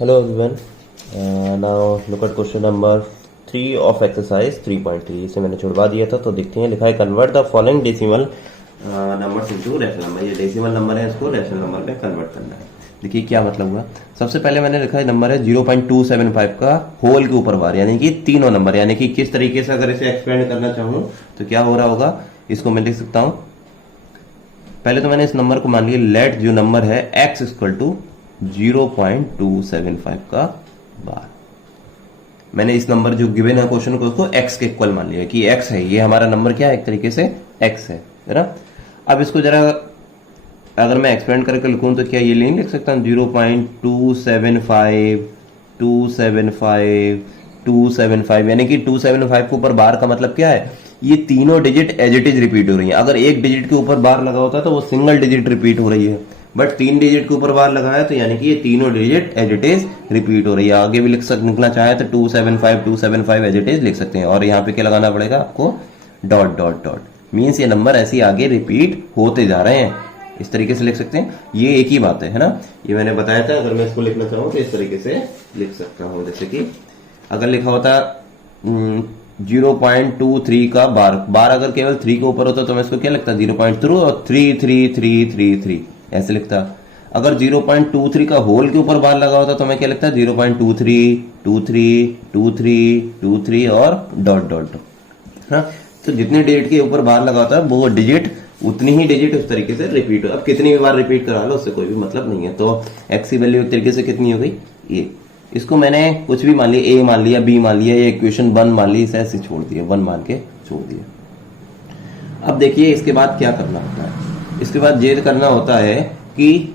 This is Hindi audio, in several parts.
Hello everyone. Now look at question number 3 of exercise 3.3. इसे मैंने छुड़वा दिया था, तो देखते हैं। लिखा है convert the following decimal numbers into rational number. ये डेसिमल नंबर है, इसको रैशनल नंबर में कन्वर्ट करना है। देखिए क्या मतलब हुआ। सबसे पहले मैंने लिखा है नंबर है 0.275 का होल के ऊपर बार, यानी कि तीनों नंबर। यानी कि किस तरीके से अगर इसे एक्सपेंड करना चाहूं तो क्या हो रहा होगा, इसको मैं लिख सकता हूं। पहले तो मैंने इस नंबर को मान लिया लेट जो नंबर है x इक्वल टू 0.275 का बार। मैंने इस नंबर जो गिवन है क्वेश्चन को, उसको x के इक्वल मान लिया कि x है, ये हमारा नंबर क्या है, एक तरीके से x है ना। अब इसको जरा अगर मैं एक्सपेंड करके लिखूं तो क्या ये नहीं लिख सकता हूं 0.275 275 275, यानी कि 275 के ऊपर बार का मतलब क्या है, ये तीनों digit as it is repeat हो रही है। अगर एक डिजिट के ऊपर बार लगा होता तो वो सिंगल डिजिट रिपीट हो रही है, बट तीन डिजिट के ऊपर बार लगा है तो यानी कि ये तीनों digit as it is repeat हो रही है। आगे भी लिखना चाहे तो 275 एज इट इज लिख सकते हैं, और यहाँ पे क्या लगाना पड़ेगा आपको, डॉट डॉट डॉट। मीन्स ये नंबर ऐसे आगे रिपीट होते जा रहे हैं, इस तरीके से लिख सकते हैं। ये एक ही बात है ना, ये मैंने बताया था। अगर मैं इसको लिखना चाहूँ तो इस तरीके से लिख सकता हूँ। जैसे कि अगर लिखा होता 0.23 का बार अगर केवल 3 के ऊपर होता तो मैं इसको क्या लिखता, 0.3 और 33333 ऐसे लिखता। अगर 0.23 का होल के ऊपर बार लगा होता तो मैं क्या लिखता, 0.23 23 23 23 और डॉट डॉट डॉट। हाँ, तो जितने डिजिट के ऊपर बार लगा होता है वो डिजिट उतनी ही डिजिट उस तरीके से रिपीट हो। अब कितनी भी बार रिपीट करा लो उससे कोई भी मतलब नहीं है। तो x की वैल्यू एक तरीके से कितनी हो गई, ये। इसको मैंने कुछ भी मान लिया, a मान लिया, b मान लिया, ये इक्वेशन 1 मान ली, इसे ऐसे छोड़ दिया, 1 मान के छोड़ दिया। अब देखिए इसके बाद क्या करना होता है। इसके बाद ये करना होता है कि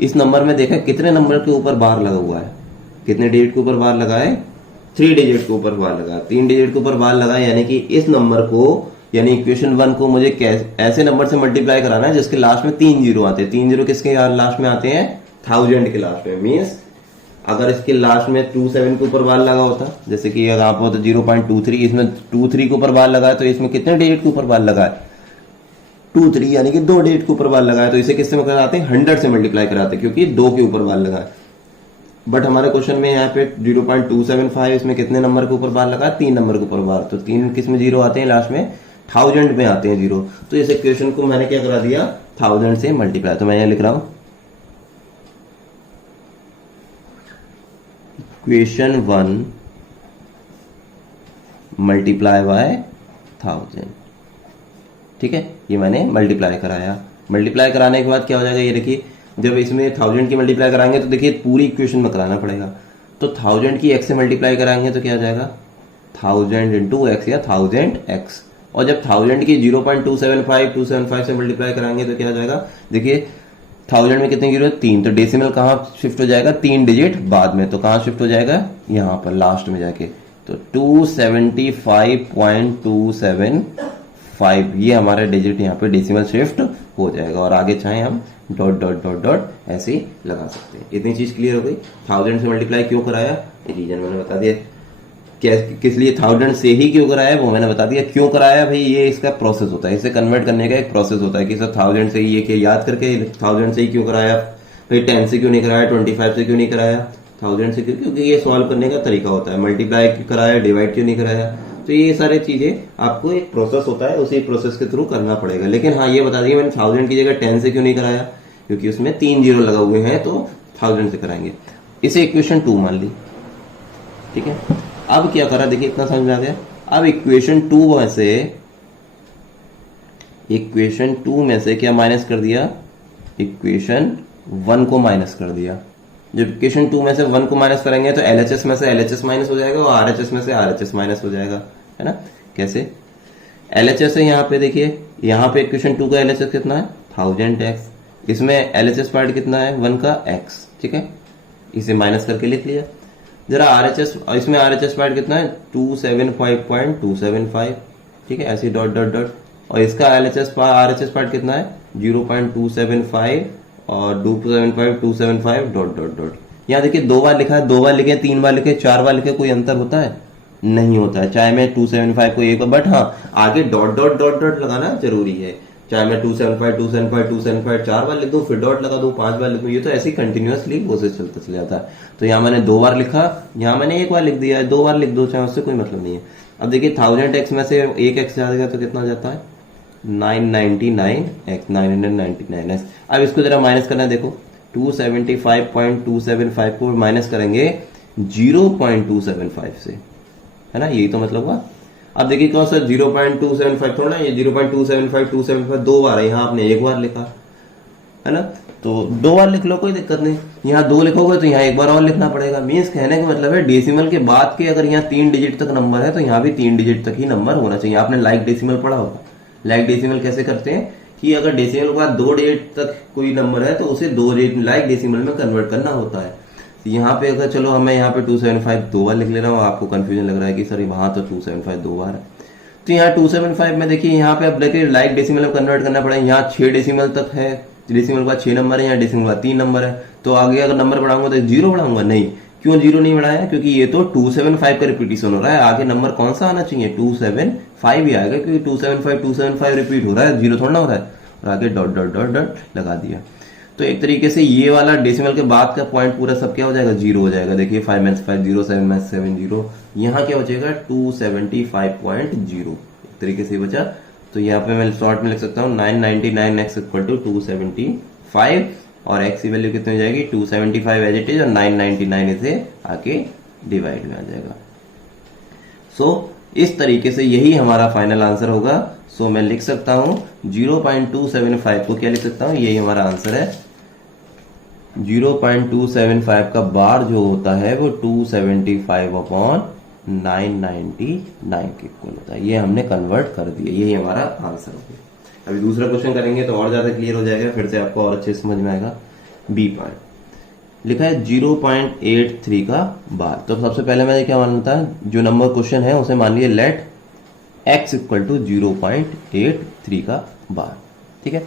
इस नंबर में देखा कितने नंबर के ऊपर बार लगा हुआ है, कितने डिजिट के ऊपर बार लगा है, 3 डिजिट के ऊपर बार लगा, 3 डिजिट के ऊपर बार लगा। यानी कि इस नंबर को, यानी इक्वेशन 1 को मुझे ऐसे नंबर से मल्टीप्लाई कराना है जिसके लास्ट में 3 जीरो आते हैं। 3 जीरो किसके लास्ट में आते हैं, 1000 के लास्ट में। मीन्स अगर इसके लास्ट में 27 के ऊपर बार लगा होता, जैसे कि अगर आप होता 0.23, इसमें 23 के ऊपर बार लगा है, तो इसमें कितने डिजिट के ऊपर बार लगा है, 23, यानी कि 2 डिजिट के ऊपर बार लगा है। तो इसे किससे कराते हैं, 100 से मल्टीप्लाई कराते हैं, क्योंकि 2 के ऊपर बार लगा है। बट हमारे क्वेश्चन में यहाँ पे 0.275, इसमें कितने नंबर के ऊपर बार लगा है, 3 नंबर के ऊपर बार। तो 3 किस में जीरो आते हैं, लास्ट में 1000 में आते हैं जीरो। तो इस इक्वेशन को मैंने क्या करा दिया, 1000 से मल्टीप्लाई। तो मैं यहाँ लिख रहा हूं इक्वेशन 1 मल्टीप्लाई बाय 1000। ठीक है, ये मैंने मल्टीप्लाई कराया। मल्टीप्लाई कराने के बाद क्या हो जाएगा, ये देखिए, जब इसमें 1000 की मल्टीप्लाई कराएंगे तो देखिए पूरी इक्वेशन में कराना पड़ेगा। तो 1000 की x से मल्टीप्लाई कराएंगे तो क्या हो जाएगा, 1000 इंटू एक्स या 1000x। और जब 1000 की 0.275 से मल्टीप्लाई कराएंगे तो क्या हो जाएगा, देखिए 1000 में कितने जीरो है, 3। तो डेसिमल कहाँ शिफ्ट हो जाएगा, 3 डिजिट बाद में। तो कहाँ शिफ्ट हो जाएगा, यहाँ पर लास्ट में जाके। तो 275.275 ये हमारा डिजिट यहाँ पे डेसिमल शिफ्ट हो जाएगा। और आगे चाहे हम डॉट डॉट डॉट डॉट ऐसे ही लगा सकते हैं। इतनी चीज क्लियर हो गई। 1000 से मल्टीप्लाई क्यों कराया, ये रीजन मैंने बता दिया। किस लिए 1000 से ही क्यों कराया वो मैंने बता दिया। क्यों कराया भाई, ये इसका प्रोसेस होता है, इसे कन्वर्ट करने का एक प्रोसेस होता है कि सर 1000 से ही ये याद करके 1000 से ही क्यों कराया, भाई 10 से क्यों नहीं कराया, 25 से क्यों नहीं कराया, 1000 से क्यों, क्योंकि ये सॉल्व करने का तरीका होता है। मल्टीप्लाई क्यों कराया, डिवाइड क्यों नहीं कराया। तो ये सारी चीजें आपको एक प्रोसेस होता है, उसी प्रोसेस के थ्रू करना पड़ेगा। लेकिन हाँ ये बता दिया मैंने 1000 की जगह 10 से क्यों नहीं कराया, क्योंकि उसमें 3 जीरो लगा हुए हैं, तो 1000 से कराएंगे। इसे इक्वेशन 2 मान ली। ठीक है, अब क्या करा, देखिए इतना समझ में आ गया। अब इक्वेशन 2 में से क्या माइनस कर दिया, इक्वेशन 1 को माइनस कर दिया। जब इक्वेशन 2 में से 1 को माइनस करेंगे तो LHS में से LHS माइनस हो जाएगा और RHS में से RHS माइनस हो जाएगा, है ना। कैसे, LHS है यहाँ पे, देखिए यहाँ पे इक्वेशन 2 का LHS कितना है, 1000x। इसमें LHS पार्ट कितना है, 1 का x। ठीक है, इसे माइनस करके लिख लिया। जरा RHS, इसमें RHS पार्ट कितना है, 275.275। ठीक है, ऐसे डॉट डॉट डॉट। और इसका RHS पार्ट कितना है, 0.275 और 275 डॉट डॉट डॉट। यहाँ देखिए 2 बार लिखा है, 2 बार लिखे, 3 बार लिखे, 4 बार लिखे, कोई अंतर होता है, नहीं होता है। चाहे मैं 275 को एक बार, बट हाँ आगे डॉट डॉट डॉट डॉट लगाना जरूरी है। चाहे मैं 275 275 275 4 बार लिख दूं, फिर डॉट लगा दूं, 5 बार लिख दूं, ये तो ऐसे ही कंटिन्यूअसली प्रोसेस चलता चला जाता है। तो यहाँ मैंने 2 बार लिखा, यहाँ मैंने 1 बार लिख दिया, 2 बार लिख दो चाहे, उससे कोई मतलब नहीं है। अब देखिए 1000x में से 1x जाएगा तो कितना हो जाता है 999x, 999x। अब इसको जरा माइनस करना है, देखो 275.275 को माइनस करेंगे 0.275 से, है ना, यही तो मतलब हुआ। अब देखिए कौन सा 0.275 थोड़ा, ये 0.275 275 2 बार है, यहाँ आपने 1 बार लिखा, है ना, तो 2 बार लिख लो, कोई दिक्कत नहीं। यहाँ 2 लिखोगे तो यहाँ 1 बार और लिखना पड़ेगा। मीन्स कहने का मतलब है डेसिमल के बाद के अगर यहाँ 3 डिजिट तक नंबर है तो यहाँ भी 3 डिजिट तक ही नंबर होना चाहिए। आपने लाइक डेसिमल पढ़ा होगा। लाइक डेसिमल कैसे करते हैं कि अगर डेसिमल के बाद 2 डिजिट तक कोई नंबर है तो उसे 2 डिजिट लाइक डेसिमल में कन्वर्ट करना होता है। यहाँ पे अगर चलो हमें यहाँ पे 275 2 बार लिख ले रहा हूँ, आपको कंफ्यूजन लग रहा है कि सर वहां तो 275 2 बार है, तो यहाँ 275 में देखिए यहाँ पे अब देखिए लाइक डेसिमल में कन्वर्ट करना पड़ेगा। यहाँ 6 डेसिमल तक है, डेसिमल के बाद 6 नंबर है, यहाँ डेसिमल के बाद 3 नंबर है, तो आगे अगर नंबर बढ़ाऊंगा तो 0 बढ़ाऊंगा, नहीं। क्यों 0 नहीं बढ़ाया? क्योंकि ये तो 275 का रिपीटिशन हो रहा है, आगे नंबर कौन सा आना चाहिए 275 ही आएगा, क्योंकि 275 रिपीट हो रहा है, 0 थोड़ा ना हो रहा है, और आगे डॉट डॉट डॉट डॉट लगा दिया। तो एक तरीके से ये वाला डेसिमल के बाद का पॉइंट पूरा सब क्या हो जाएगा 0 हो जाएगा। देखिए 5 - 5 0 7 - 7 0, यहाँ क्या बचेगा 275.0, एक तरीके से बचा। तो यहाँ पे मैं शॉर्ट में लिख सकता हूँ 999x = 275, और x की वैल्यू कितनी हो जाएगी 275 एज इट इज, और 999 इसे आके डिवाइड में आ जाएगा। सो इस तरीके से यही हमारा फाइनल आंसर होगा। सो मैं लिख सकता हूं 0.275 को क्या लिख सकता हूं, यही हमारा आंसर है। 0.275 का बार जो होता है वो 275/999 के इक्वल होता है। ये हमने कन्वर्ट कर दिया, यही हमारा आंसर हो गया। अभी दूसरा क्वेश्चन करेंगे तो और ज्यादा क्लियर हो जाएगा, फिर से आपको और अच्छे समझ में आएगा। बी पार्ट लिखा है 0.83 का बार। तो सबसे पहले मैंने क्या मानता है, जो नंबर क्वेश्चन है उसे मान लिया लेट x = 0.83 का बार, ठीक है।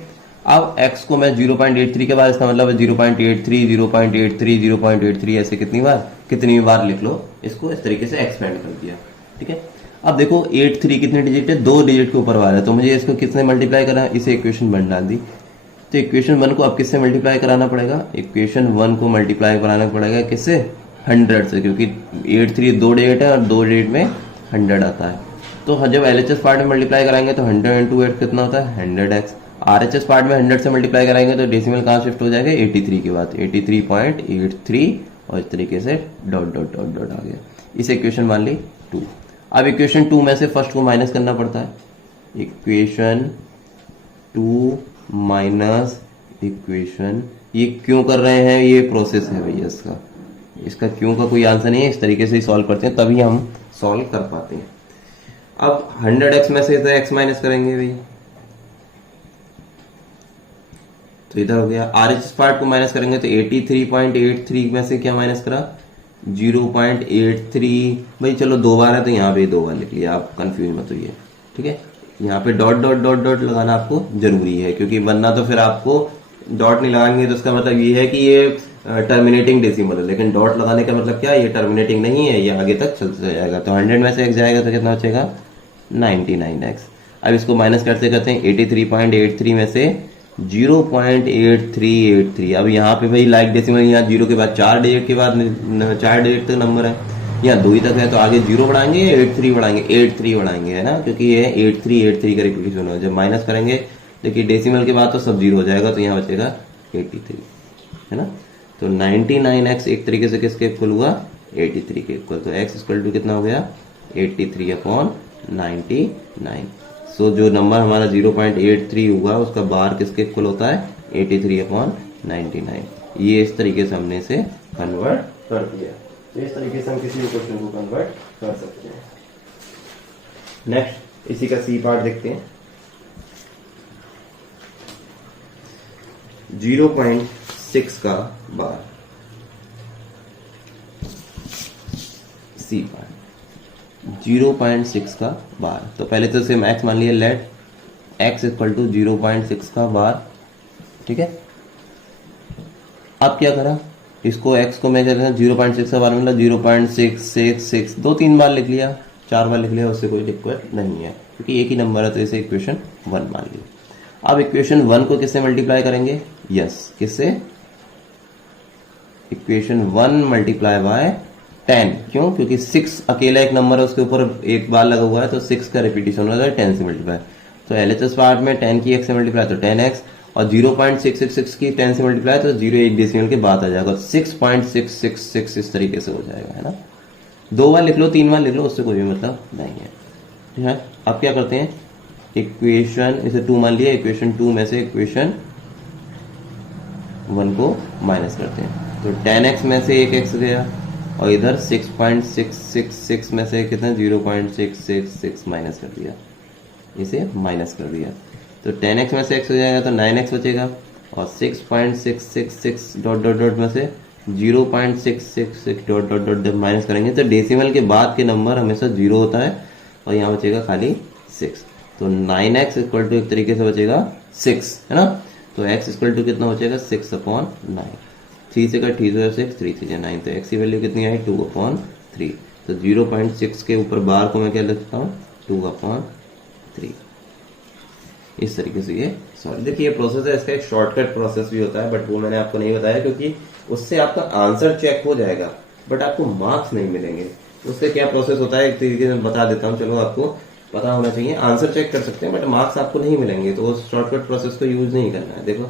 अब x को मैं 0.83 के बाद, इसका मतलब है 0.83 0.83 0.83 ऐसे कितनी बार लिख लो इसको, इस तरीके से एक्सपेंड कर दिया, ठीक है। अब देखो 83 कितने डिजिट है, 2 डिजिट के ऊपर बार है, तो मुझे इसको किसने मल्टीप्लाई करना है, इसे इक्वेशन 1 डाल दी। तो इक्वेशन 1 को अब किससे मल्टीप्लाई कराना पड़ेगा, इक्वेशन 1 को मल्टीप्लाई कराना पड़ेगा किससे 100 से, क्योंकि 83 2 डिजिट है और 2 डिजिट में 100 आता है। तो जब LHS पार्ट में मल्टीप्लाई कराएंगे तो 100 × 8 कितना होता है 100x। RHS पार्ट में 100 से मल्टीप्लाई कराएंगे तो डेसिमल कहाँ शिफ्ट हो जाएगा 83 के बाद 83.83, और इस तरीके से डॉट डॉट डॉट डॉट आ गया। इसे इक्वेशन मान ली 2। अब इक्वेशन 2 में से फर्स्ट को माइनस करना पड़ता है, इक्वेशन 2 माइनस इक्वेशन, ये क्यों कर रहे हैं, ये प्रोसेस है भैया, इसका क्यों का कोई आंसर नहीं है, इस तरीके से ही सॉल्व करते हैं तभी हम सॉल्व कर पाते हैं। अब 100x में से इधर x माइनस करेंगे भाई, तो इधर हो गया। RHS पार्ट को माइनस करेंगे तो 83.83 में से क्या माइनस करा 0.83, भाई चलो 2 बार है तो यहाँ पे 2 बार लिख लिया, आप कंफ्यूज मत होइए, ठीक है। यहाँ पे डॉट डॉट डॉट डॉट लगाना आपको जरूरी है, क्योंकि वरना तो फिर आपको डॉट नहीं लगाएंगे तो उसका मतलब ये है कि ये टर्मिनेटिंग डेसिमल है, लेकिन डॉट लगाने का मतलब क्या है, ये टर्मिनेटिंग नहीं है, ये आगे तक चलते जाएगा। तो 100 में से x जाएगा तो कितना बचेगा 99x। अब इसको माइनस करते करते हैं 83.83 में से 0.8383। अब यहाँ पे भाई लाइक डेसिमल, यहाँ 0 के बाद 4 डिजिट के बाद 4 डिजिट तक नंबर है, यहाँ 2 ही तक है, तो आगे 0 बढ़ाएंगे 83 बढ़ाएंगे 83 बढ़ाएंगे, है ना, क्योंकि ये 83 का रिपीटेशन होगा। जब माइनस करेंगे देखिए डेसिमल के बाद तो सब 0 हो जाएगा, तो यहाँ बचेगा 83, है ना। तो 99x एक तरीके से किसके इक्वल हुआ 83 के इक्वल। तो x = कितना हो गया 83/99। सो जो नंबर हमारा 0.83 हुआ उसका बार किसके इक्वल होता है 83/99। ये इस तरीके से हमने इसे कन्वर्ट कर दिया। तो इस तरीके से हम किसी भी क्वेश्चन को कन्वर्ट कर सकते हैं। नेक्स्ट इसी का सी पार्ट देखते हैं। 0.6 का बार, सी पार्ट 0.6 का बार। तो पहले तो सेम x मान लिया, लेट x = 0.6 का बार, ठीक है। अब क्या करा, इसको x को मैं 0.6 का बार मतलब 0.666 2-3 बार लिख लिया, 4 बार लिख लिया, उससे कोई दिक्कत नहीं है, क्योंकि एक ही नंबर है तो इसे इक्वेशन 1 मान लिया। अब इक्वेशन 1 को किससे मल्टीप्लाई करेंगे? यस, किससे? Equation 1 multiply by 10। क्यों? क्योंकि 6 अकेला एक नंबर है, उसके ऊपर एक बार लगा हुआ है, तो 6 का रिपीटिशन हो जाता है 10 से मल्टीप्लाई। तो एलएचएस पार्ट में 10 की x से मल्टीप्लाई तो 10x, और 0.666 की 10 से मल्टीप्लाई तो 0 एक डेसिमल के बाद आ जाएगा, 6.666 इस तरीके से हो जाएगा, है ना। 2 बार लिख लो, 3 बार लिख लो, उससे कोई भी मतलब नहीं है, ठीक है। अब क्या करते हैं, इक्वेशन इसे 2 मान लिया, इक्वेशन 2 में से इक्वेशन 1 को माइनस करते हैं, तो 10x में से एक x गया, और इधर 6.666 में से कितना 0.666 माइनस कर दिया, इसे माइनस कर दिया, तो 10x में से x हो जाएगा तो 9x बचेगा, और 6.666 डॉट डॉट डॉट में से 0.666 डॉट डॉट डॉट जब माइनस करेंगे तो डेसिमल के बाद के नंबर हमेशा 0 होता है, और यहाँ बचेगा खाली 6, तो 9x इक्वल टू एक तरीके से बचेगा 6, है ना। तो x इक्वल टू कितना बचेगा 6/9, 3 से कट 3 6, 3 3 9, तो x की वैल्यू कितनी आई 2/3, तो 0.6 के ऊपर बार को मैं क्या लिखता हूँ 2/3। इस तरीके से ये सॉरी, देखिए ये प्रोसेस है, इसका एक शॉर्टकट प्रोसेस भी होता है, बट वो मैंने आपको नहीं बताया क्योंकि उससे आपका आंसर चेक हो जाएगा बट आपको मार्क्स नहीं मिलेंगे। उससे क्या प्रोसेस होता है एक तरीके से बता देता हूँ, चलो आपको पता होना चाहिए। आंसर चेक कर सकते हैं बट मार्क्स आपको नहीं मिलेंगे, तो उस शॉर्टकट प्रोसेस को यूज नहीं करना है। देखो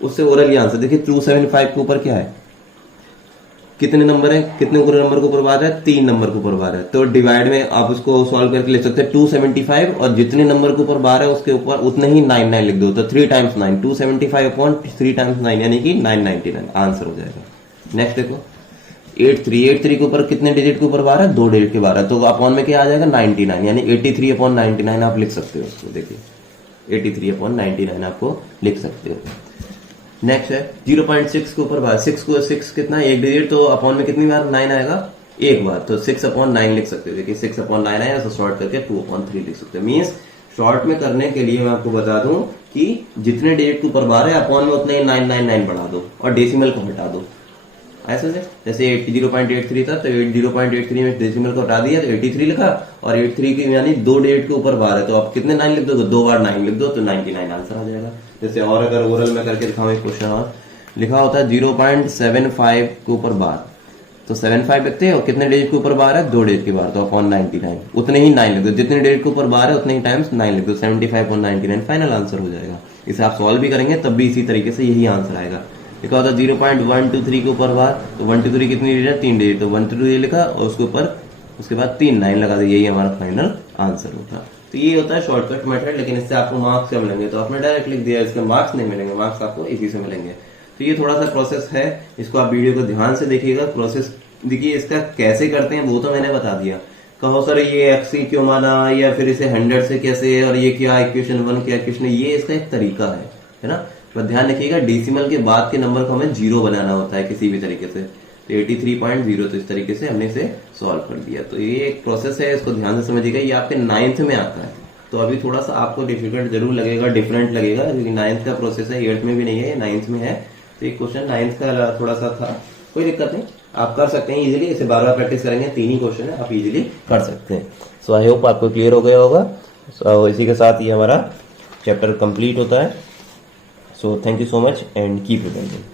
उससे ओरली आंसर देखिए 275 के ऊपर क्या है, कितने नंबर है, कितने नंबर के ऊपर बार है, 3 नंबर के ऊपर बार है, तो डिवाइड में आप उसको सॉल्व करके लिख सकते हैं 275, और जितने नंबर के ऊपर बार है उसके ऊपर उतने ही 99 लिख दो, तो 3 टाइम्स 9, 275 अपॉन 3 टाइम्स 9 यानी कि 999 आंसर हो जाएगा। नेक्स्ट देखो 83 के ऊपर कितने डिजिट के ऊपर बार है, 2 डिजिट के बार है, तो अपॉन में क्या आ जाएगा 99, यानी 83 अपॉन 99 आप लिख सकते हो उसको, देखिए 83 अपॉन 99 आपको लिख सकते हो। नेक्स्ट है 0.6 के ऊपर बार, 6 कितना है, एक डिजिट, तो अपॉन में कितनी बार 9 आएगा, एक बार, तो 6/9 लिख सकते हो। देखिए 6/9 आया तो शॉर्ट करके 2/3 लिख सकते हो। मींस शॉर्ट में करने के लिए मैं आपको बता दूं कि जितने डिजिट के ऊपर बार है अपॉन में उतने ही 999 बढ़ा दो और डेसिमल को हटा दो, ऐसे से। जैसे 0.83 था तो 0.83 में डेसिमल को हटा दिया तो 83 लिखा, और 83 की यानी 2 डिजिट के ऊपर बार है तो आप कितने 9 लिख दो, 2 बार 9 लिख दो तो 99 आंसर आ जाएगा। जैसे और अगर ओरल में करके दिखाऊं एक क्वेश्चन और लिखा होता है 0.75 के ऊपर बार, तो 75 लिखते हैं और कितने डिजिट के ऊपर बार है, 2 डिजिट के बार, तो अपॉन 99 उतने ही 9 लिख दो, जितने डिजिट के ऊपर बार है उतने ही टाइम्स 9 लिख दो, 75/99 फाइनल आंसर हो जाएगा। इसे आप सॉल्व भी करेंगे तब भी इसी तरीके से यही आंसर आएगा। लिखा होता है 0.123 के ऊपर बार, तो 1 2 3 कितनी डिजिट है, 3 डिजिट, तो 1 2 3 लिखा और उसके ऊपर उसके बाद 3 9 लगा दिया, यही हमारा फाइनल आंसर होता। तो ये होता है शॉर्टकट मेथड, लेकिन इससे आपको मार्क्स क्या मिलेंगे, तो आपने डायरेक्ट लिख दिया, इसके मार्क्स नहीं मिलेंगे, मार्क्स आपको इसी से मिलेंगे। तो ये थोड़ा सा प्रोसेस है, इसको आप वीडियो को ध्यान से देखिएगा। प्रोसेस देखिए इसका कैसे करते हैं वो तो मैंने बता दिया। कहो सर ये एक्स क्यों माना, या फिर इसे 100 से कैसे, और ये क्या इक्वेशन 1 क्या इक्वेशन, ये इसका एक तरीका है ना। पर ध्यान रखिएगा डेसिमल के बाद के नंबर को हमें 0 बनाना होता है किसी भी तरीके से, तो 83.0, तो इस तरीके से हमने इसे सॉल्व कर दिया। तो ये एक प्रोसेस है, इसको ध्यान से समझिएगा। ये आपके 9th में आता है, तो अभी थोड़ा सा आपको डिफिकल्ट जरूर लगेगा, डिफरेंट लगेगा, क्योंकि 9th का प्रोसेस है, 8th में भी नहीं है, ये 9th में है। तो ये क्वेश्चन 9th का थोड़ा सा था, कोई दिक्कत नहीं, आप कर सकते हैं इजीली। इसे बार बार प्रैक्टिस करेंगे, 3 ही क्वेश्चन है, आप इजीली कर सकते हैं। सो आई होप आपको क्लियर हो गया होगा। सो इसी के साथ ये हमारा चैप्टर कंप्लीट होता है। So thank you so much and keep revising.